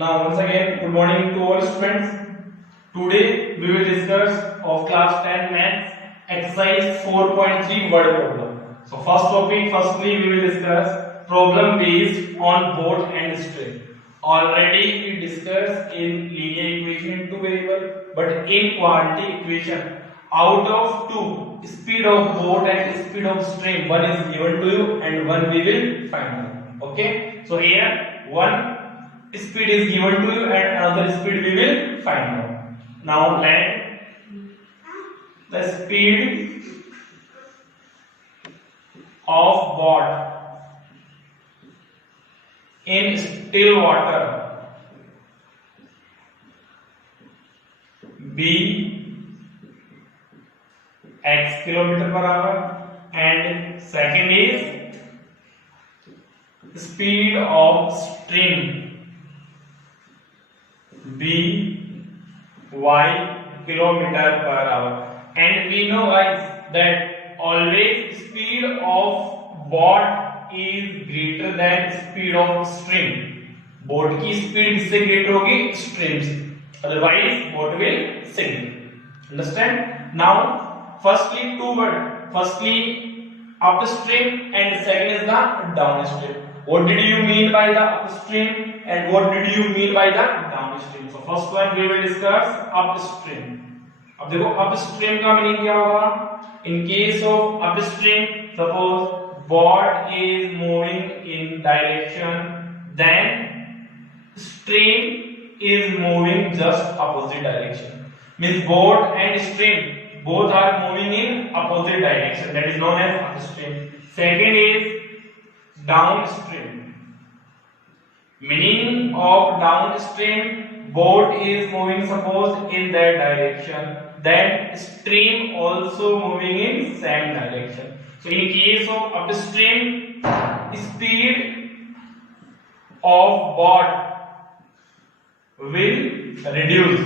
Now once again, good morning to all students. Today we will discuss of class 10 maths exercise 4.3 word problem. So first topic, firstly we will discuss problem based on boat and string. Already we discussed in linear equation two variable, but in quantity equation out of two, speed of boat and speed of string, one is given to you and one we will find out. Okay, so here one speed is given to you and another speed we will find out. Now let the speed of boat in still water be x kilometer per hour, and second is speed of string be y kilometer per hour. And we know guys that always speed of boat is greater than speed of string. Boat की speed किससे greater होगी? String से, otherwise boat will sink. Understand? Now firstly two word, firstly upstream and second is the downstream. What did you mean by the upstream and what did you mean by the downstream? So first one we will discuss upstream. अब देखो upstream का meaning क्या होगा? In case of upstream, suppose boat is moving in direction, then stream is moving just opposite direction. Means boat and stream both are moving in opposite direction. That is known as upstream. Second is downstream. Meaning of downstream, boat is moving suppose in that direction, then stream also moving in same direction. So in case of upstream, speed of boat will reduce,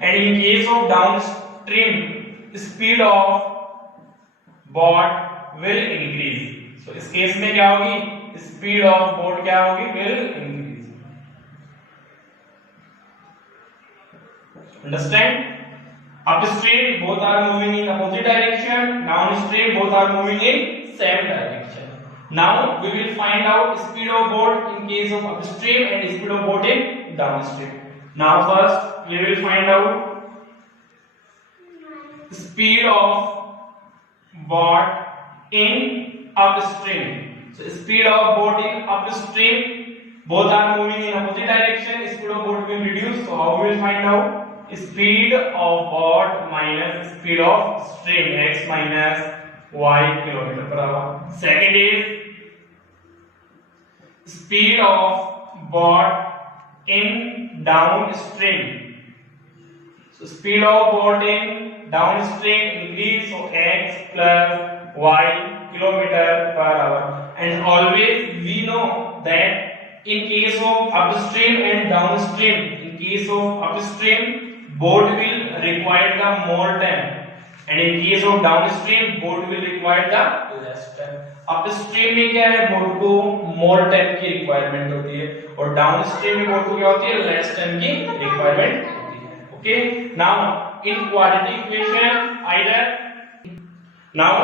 and in case of downstream, speed of boat will increase. So इस case में क्या होगी? Speed of boat क्या होगी? Will increase. Understand? Upstream both are moving in opposite direction. Downstream both are moving in same direction. Now we will find out speed of boat in case of upstream and speed of boat in downstream. Now first we will find out speed of boat in upstream. So speed of boat in upstream, both are moving in opposite direction, speed of boat will reduce. So how we will find out? Speed of boat minus speed of stream, x minus y kilometer per hour. Second is speed of boat in downstream. So speed of boat in downstream increase, so x plus y kilometer per hour. And always we know that in case of upstream and downstream, in case of upstream boat will require the more time, and in case of downstream boat will require the less time. Upstream में क्या है? Boat को more time की requirement होती है और downstream में boat को क्या होती है? लेस टाइम की रिक्वायरमेंट होती है. Okay, now in quadratic equation either now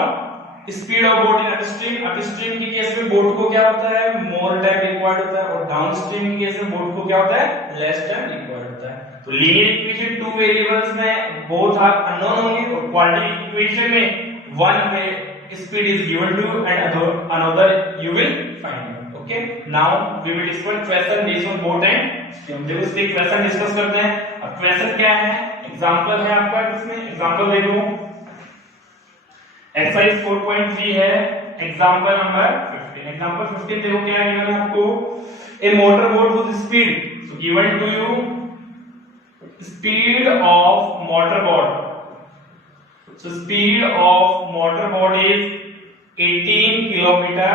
speed of boat in upstream के केस में बोट को क्या होता है? मोर टाइम रिक्वायर्ड होता है और डाउनस्ट्रीम के केस में बोट को क्या होता है? लेस टाइम रिक्वायर्ड होता है. तो लीनियर इक्वेशन टू वेरिएबल्स में बोथ आर अननोन होंगे और क्वाड्रेटिक इक्वेशन में वन में speed is given to you and another you will find out. Okay, now we will discuss question based on boat and stream. जब इसमें question discuss करते हैं, अब क्वेश्चन क्या है? एग्जांपल है आपका, इसमें एग्जांपल देखो एक्सरसाइज 4.3 है, एग्जांपल नंबर 15. एग्जांपल 15 देखो क्या है गिवन है आपको? A motor boat with speed, so given to you speed of motor boat. So speed of motor boat is 18 kilometer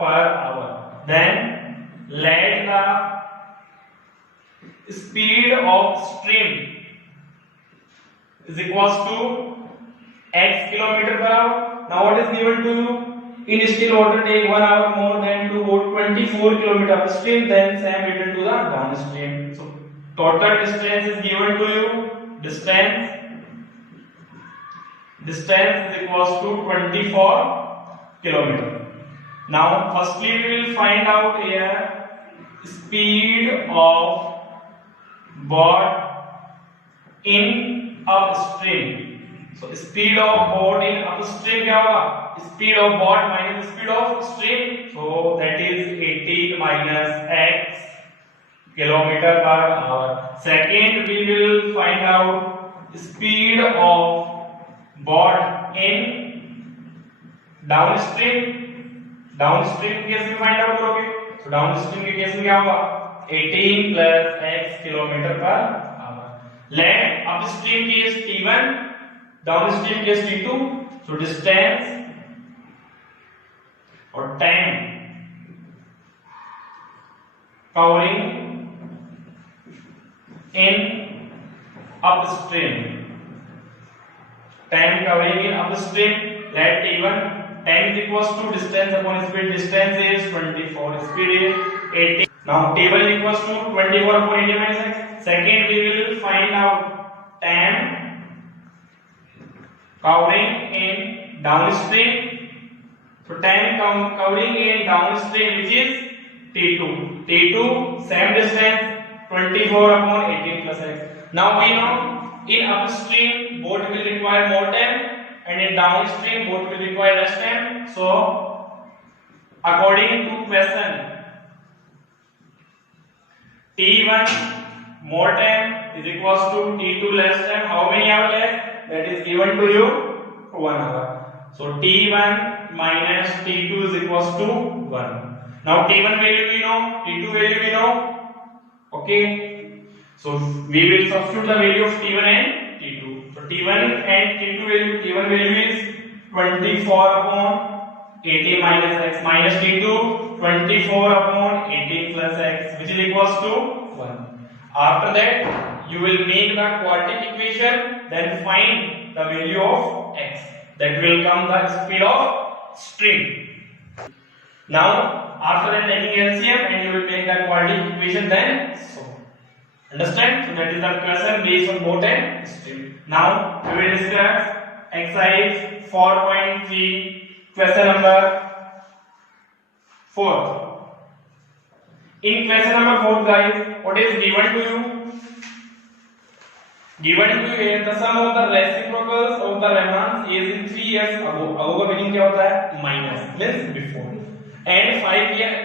per hour. Then let the speed of stream is equals to x kilometer per hour. Now what is given to you? in still water take 1 hour more than to go 24 km upstream, then same return to the downstream. So total distance is given to you. Distance is equals to 24 km. Now firstly we will find out here speed of boat in upstream. So speed of boat in upstream क्या होगा? Speed of boat minus speed of stream. So that is 18 minus x kilometer per hour. Second, we will find out speed of boat in downstream. Downstream case में find out करोगे. So downstream के case में क्या होगा? 18 plus x kilometer per hour. Let upstream case T1, downstream case T2. So distance or time covering in upstream. Time covering in upstream. Let T1 time is equals to distance upon speed. Distance is 24. Speed is 18. Now T1 is equals to 24 upon 18 minus x. Second, we will find out time covering in downstream. So time covering in downstream, which is T2. T2 same distance 24 upon 18 plus x. Now we know in upstream boat will require more time and in downstream boat will require less time. So according to question, T1 more time is equals to T2 less time. How many hours less? That is given to you 1 hour. So T1 minus T2 is equals to 1. Now T1 value we know, T2 value we know. Okay. So we will substitute the value of T1 and T2. So T1 and T2 value, T1 value is 24 upon 18 minus x minus T2 24 upon 18 plus x, which is equals to 1. After that you will make the quadratic equation, then find the value of x. That will come the speed of stream. Now after that taking LCM and you will make the quadratic equation, then so understand. So that is the question based on boat and stream. Now we will discuss exercise 4.3 question number 4. In question number 4 guys, what is given to you? Given to you here the sum of the reciprocals of the Riemann is in 3 years ago. Ago का meaning क्या होता है? Minus, means before. And 5 years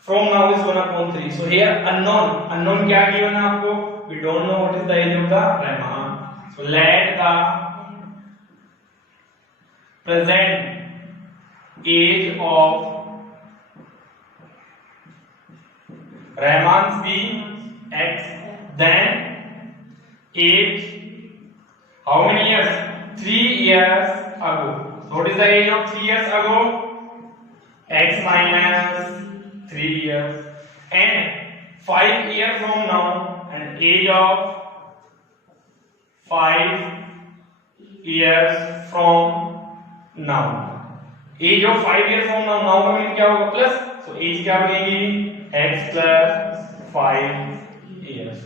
from now is 1/3. So here unknown क्या given है आपको? We don't know what is the age of the Riemann. So let the present age of Riemann be x, then age how many years? 3 years ago. So what is the age of 3 years ago? X minus 3 years. And 5 years from now, an age of 5 years from now. Age of 5 years from now. Now का meaning क्या होगा? Plus. So age क्या बनेगी? X plus 5 years.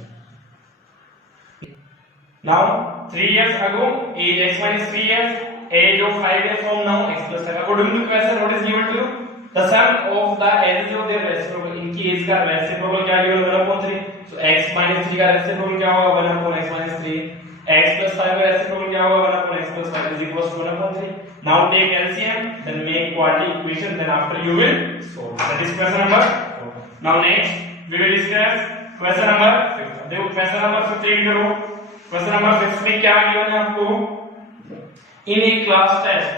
Now 3 years ago, age x minus 3 years, age of 5 years from now, x plus 5. According to question, what is given to you? The sum of the ages of their reciprocal. इनकी as का reciprocal क्या given? 1/3. So x minus 3 का reciprocal क्या होगा? 1/x minus 3. x plus 5 का reciprocal क्या होगा? 1/x plus 5 is equals to 1/3. Now take LCM, then make quadratic equation, then after you will solve. That is question number 4. Now next we will discuss question number 5. देखो question number 5 read करो. Question number 5 में क्या given है आपको? In a class test,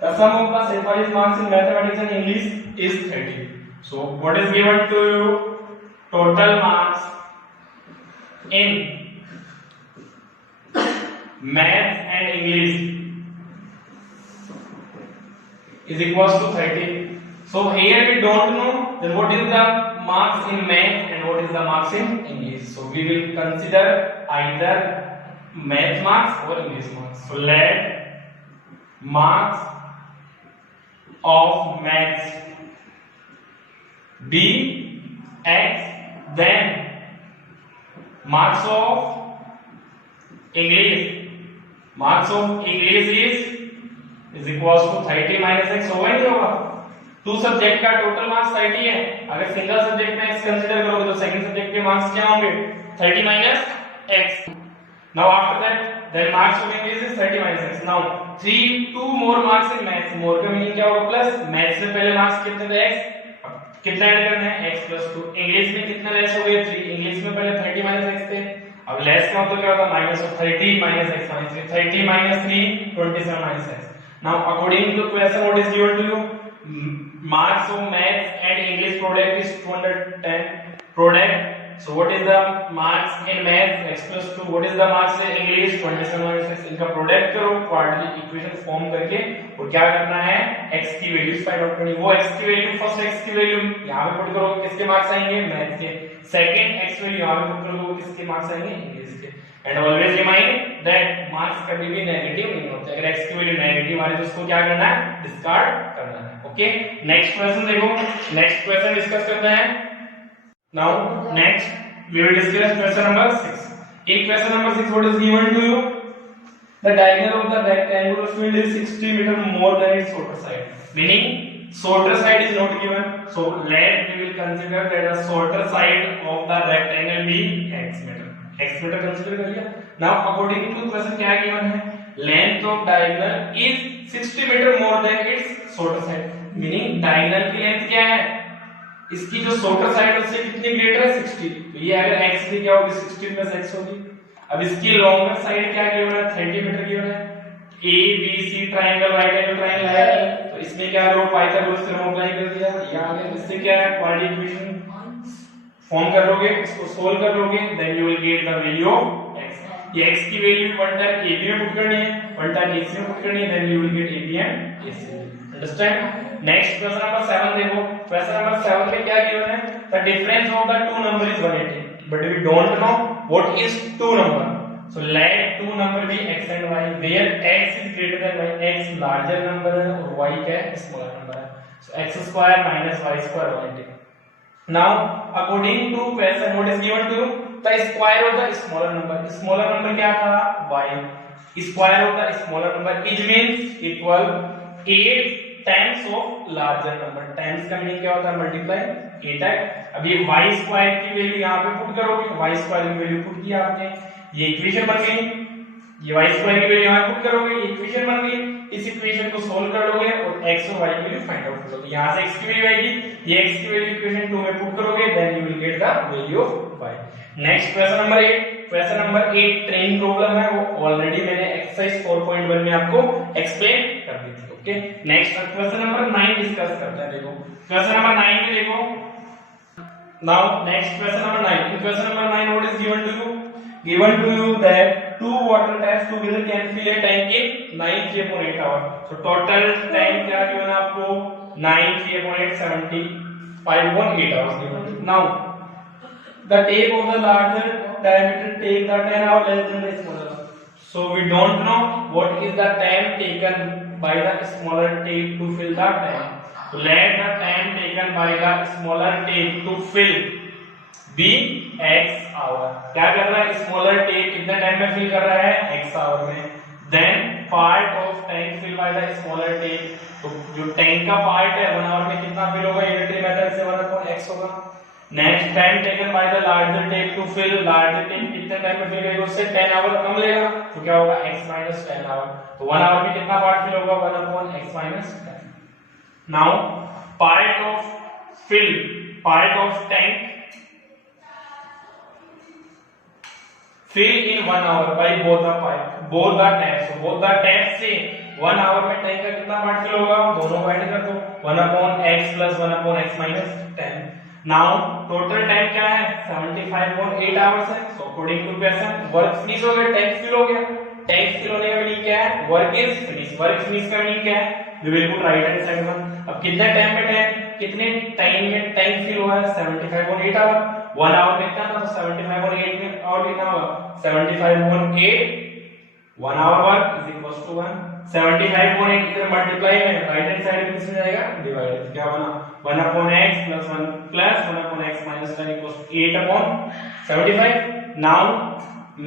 the sum of the Cephal's marks in mathematics and English is 30. So what is given to you? Total marks in math and English is equals to 30. So here we don't know then what is the marks in math and what is the marks in English. So we will consider either math marks or English marks. So let marks of maths be x, then marks of English is equals to 30 minus x, होगा ही नहीं होगा। To subject का total marks 30 है, अगर single subject में x consider करोगे तो second subject के मार्क्स क्या होंगे 30 minus x। Now after that then marks of English is 30 minus x। Now 2 more marks in maths, more का मीनिंग क्या होगा प्लस, मैथ्स में पहले मार्क्स कितने थे x, कितना ऐड करना है x + 2। इंग्लिश में कितना लेस हो गए 3, इंग्लिश में पहले 30 minus x थे, अब लेस का मतलब क्या होता है -30 minus x minus 3, 30 minus 3 27 minus x। Now according to question what is given to you, marks of maths and English product is 210 product, so what is the marks in maths x + 2, what is the marks in English 27 minus x, इनका product करो quadratic equation form करके, और क्या करना है x की values find out करनी। वो x की वैल्यू, फर्स्ट x की वैल्यू यहां पे पुट करोगे किसके मार्क्स आएंगे मैथ्स के, सेकंड x वैल्यू यहां पे पुट करोगे किसके मार्क्स आएंगे इंग्लिश के। And always remind that marks कभी भी नेगेटिव नहीं होते, अगर x की वैल्यू नेगेटिव आ रही है तो उसको क्या करना है डिस्कार्ड करना है। ओके, नेक्स्ट क्वेश्चन देखो, नेक्स्ट क्वेश्चन डिस्कस करते हैं। Now next we will discuss question number 6. In question number 6 what is given to you, the diagonal of the rectangular field is 60 meter more than its shorter side, meaning shorter side is not given, so let we will consider that the shorter side of the rectangle be x meter consider कर लिया। now according to question क्या given है, length of diagonal is 60 meter more than its shorter side, meaning diagonal की length क्या है, इसकी जो shorter side है उससे कितनी ग्रेटर है 60, तो ये अगर x की क्या होगी 60 प्लस x होगी। अब इसकी लॉन्गर साइड क्या गिवन है 30 मीटर गिवन है, A B C triangle right angle triangle है, तो इसमें क्या करो पाइथागोरस थ्योरम अप्लाई कर दिया, ये आ गया। इससे क्या है क्वाड्रेटिक इक्वेशन फॉर्म कर लोगे, इसको सोल्व कर लोगे, then you will get the value of x। ये x की value one time a b में पुट करनी है, वन टाइम ac में पुट करनी है, then you will get a b and ac। Understand. Next question number 7 देखो, question number 7 में क्या गिवन है, the difference of the two number is 180, but we don't know what is two number, so late to number be x and y where x is greater than y, x larger number है और y क्या है smaller number है, so x² - y² 180। Now according to question what is given to, the square of the smaller number क्या था y, square of the smaller number is means equal 8 times of larger number, times का meaning क्या होता है multiply 8 है। अब ये y² की वैल्यू यहां पे पुट करोगे, y² की वैल्यू पुट किया आपने, ये इक्वेशन बन गई, ये y² की वैल्यू यहां पुट करोगे, ये इक्वेशन बन गई। इस इक्वेशन को सोल्व कर लोगे और x और y की वैल्यू फाइंड आउट कर लोगे, यहां से x की वैल्यू आएगी, ये x की वैल्यू इक्वेशन 2 में पुट करोगे, then you will get the value of y। Next question number 8, question number 8 train problem है, वो ऑलरेडी मैंने एक्सरसाइज 4.1 में आपको एक्सप्लेन कर दी थी। Okay, next question number 9 discuss करते हैं। देखो क्वेश्चन नंबर 9 में देखो, now next question number 9, in question number 9 what is given to you that two water taps together can fill a tank in 9.8 hour, so total time क्या given है आपको 9.8 75.8 hours given. Now the tape of the larger diameter take the 10 hour less than the smaller, so we don't know what is the time taken by the smaller tape to fill the tank, so let the time taken by the smaller tape to fill be x hour। क्या कर रहा है smaller tape कितने time में fill कर रहा है x our में, then part of tank fill by the smaller tape, तो जो टैंक का पार्ट है 1 आवर में कितना फिल होगा यूनिटरी मेथड से 1/x होगा। Next time taken by the larger tap to fill, larger tap कितने टाइम में फिल करेगा उससे 10 आवर कम लेगा, तो क्या होगा x - 10 आवर, तो 1 आवर में कितना पार्ट फिल होगा 1/x - 10। Now part of tank fill in 1 hour by both the taps, both the taps से 1 आवर में टैंक का कितना पार्ट फिल होगा, दोनों को ऐड कर दो 1/x + 1/x - 10। Now total time क्या है 75.8 आवर्स है, so according to question work finish हो गया, टैंक फिल हो गया। टैंक फिल होने का मीनिंग क्या है work is finish, work finish का मीनिंग क्या है we will put right hand side one. अब कितने टाइम में कितने टाइम में टैंक फिल हुआ है 75.8 आवर, 1 आवर में कितना था तो 75.8 में और कितना होगा 75.8, 1 hour work is equals to 1 75 upon 8 इधर मल्टीप्लाई है, राइट हैंड साइड में किसमें जाएगा, डिवाइड। क्या बना 1 upon x plus 1 plus 1 upon x minus 10 equals to 8 upon 75। Now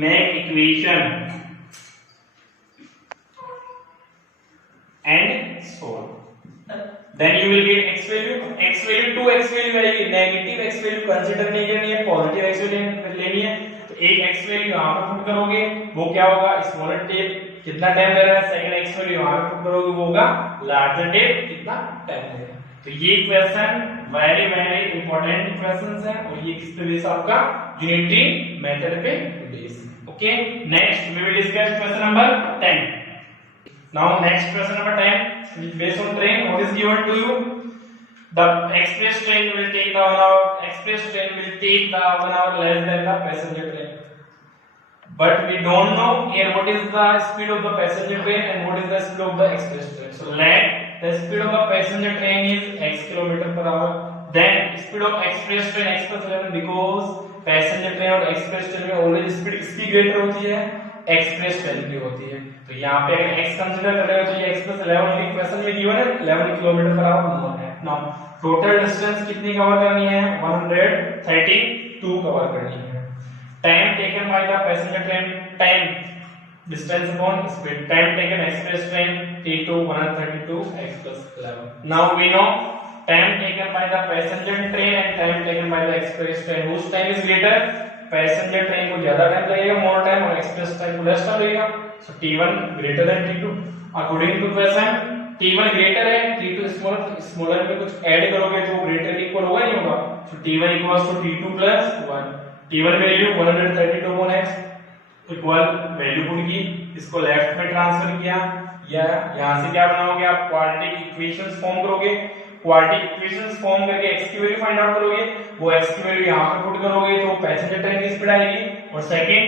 make equation and solve, then you will get x value 2 x value आएगी, negative x value consider नहीं करनी है, positive x value लेनी है। तो एक x value यहां पर पुट करोगे वो क्या होगा, स्मॉलर टेप कितना टाइम ले रहा है, सेकंड x value यहां पर पुट करोगे वो होगा लार्जर टेप कितना टाइम लेगा। तो ये question very very important questions है और ये किस पे बेस आपका यूनिटरी मेथड पे base. Okay, next we will discuss question number 10। Now next question number 10 is based on train. What is given to you? The express train will take the 1 hour. Express train will take the 1 hour less than the passenger train. But we don't know here what is the speed of the passenger train and what is the speed of the express train. So let the speed of the passenger train is x km/h. Then speed of express train x plus 11 because passenger train और express train में always speed किसकी greater होती है, express train की होती है। तो यहाँ पे अगर x कंसीडर कर रहे हो तो ये x प्लस 11 की क्वेश्चन में गिवन है 11 किलोमीटर/आवर मोर है। नाउ टोटल डिस्टेंस कितनी कवर करनी है, 132 कवर करनी है। Time taken by the passenger train, time distance upon speed, time taken express train t2 132 x plus 11। Now we know time taken by the passenger train and time taken by the express train, which time is greater, passenger train को ज्यादा टाइम लगेगा more time और express train को less time लगेगा। सो t1 greater than t2 according to question. t1 greater है, t2 smaller, smaller में कुछ ऐड करोगे तो वो ग्रेटर के इक्वल होगा नहीं होगा। So t1 equals to t2 plus 1। t1 value 132 upon x equal value put की, इसको लेफ्ट में ट्रांसफर किया या यहां से क्या बनाओगे आप, क्वाड्रेटिक इक्वेशंस फॉर्म करोगे। क्वाड्रेटिक इक्वेशंस फॉर्म करके x की वैल्यू फाइंड आउट करोगे, वो x की वैल्यू यहां पे पुट करोगे तो पैसेंजर ट्रेन की स्पीड आएगी और सेकंड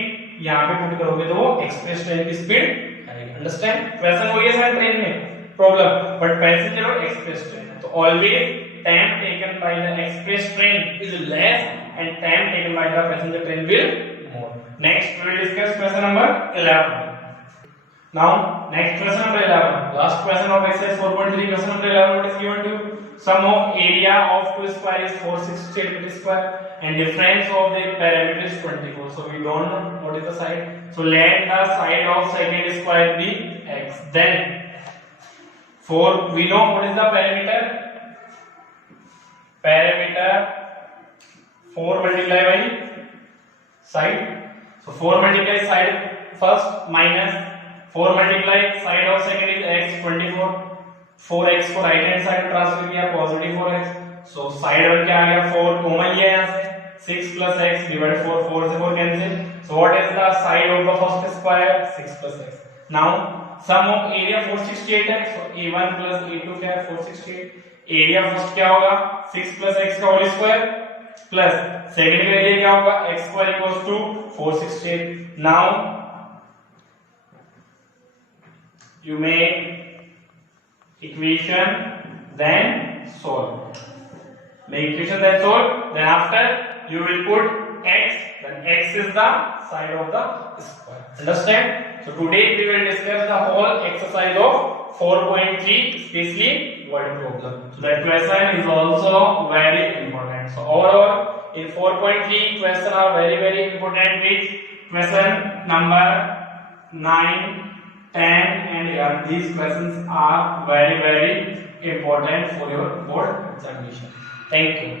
यहां पे पुट करोगे तो वो एक्सप्रेस ट्रेन की स्पीड आएगी। अंडरस्टैंड, क्वेश्चन वही है सर ट्रेन में प्रॉब्लम, बट पैसेंजर और एक्सप्रेस ट्रेन है। तो always time taken by the express train is less and time taken by the passenger train will more. Next we will discuss question number 11। Now next question number 11, last question of exercise 4.3, question number 11, what is given to you? Sum of area of two square is 468 meter square and difference of their perimeter is 24. So we don't know what is the side, so let the side of second square be x. Then we know what is the perimeter, 4 multiplied by side, so 4 multiplied side first minus 4 multiply side of second is x 24, 4x को right hand side transfer किया positive 4x, so side और क्या आ गया 4 common लिया यहां से 6 plus x divided 4, 4 से 4 cancel, so what is the side of the first square 6 plus x. Now sum of area 468 है, so a1 plus a2 क्या है 468, एरिया फर्स्ट क्या होगा 6 plus x का होल स्क्वायर प्लस सेकंड का area क्या होगा x square equals to 468. Now you make equation then solve, make equation then solve, then after you will put x, then x is the side of the square. Understand? So today we will discuss the whole exercise of 4.3, especially word problem. So that question is also very important. So overall in 4.3 questions are very important, which question number 9, 10 and 11. These questions are very important for your board examination. Thank you.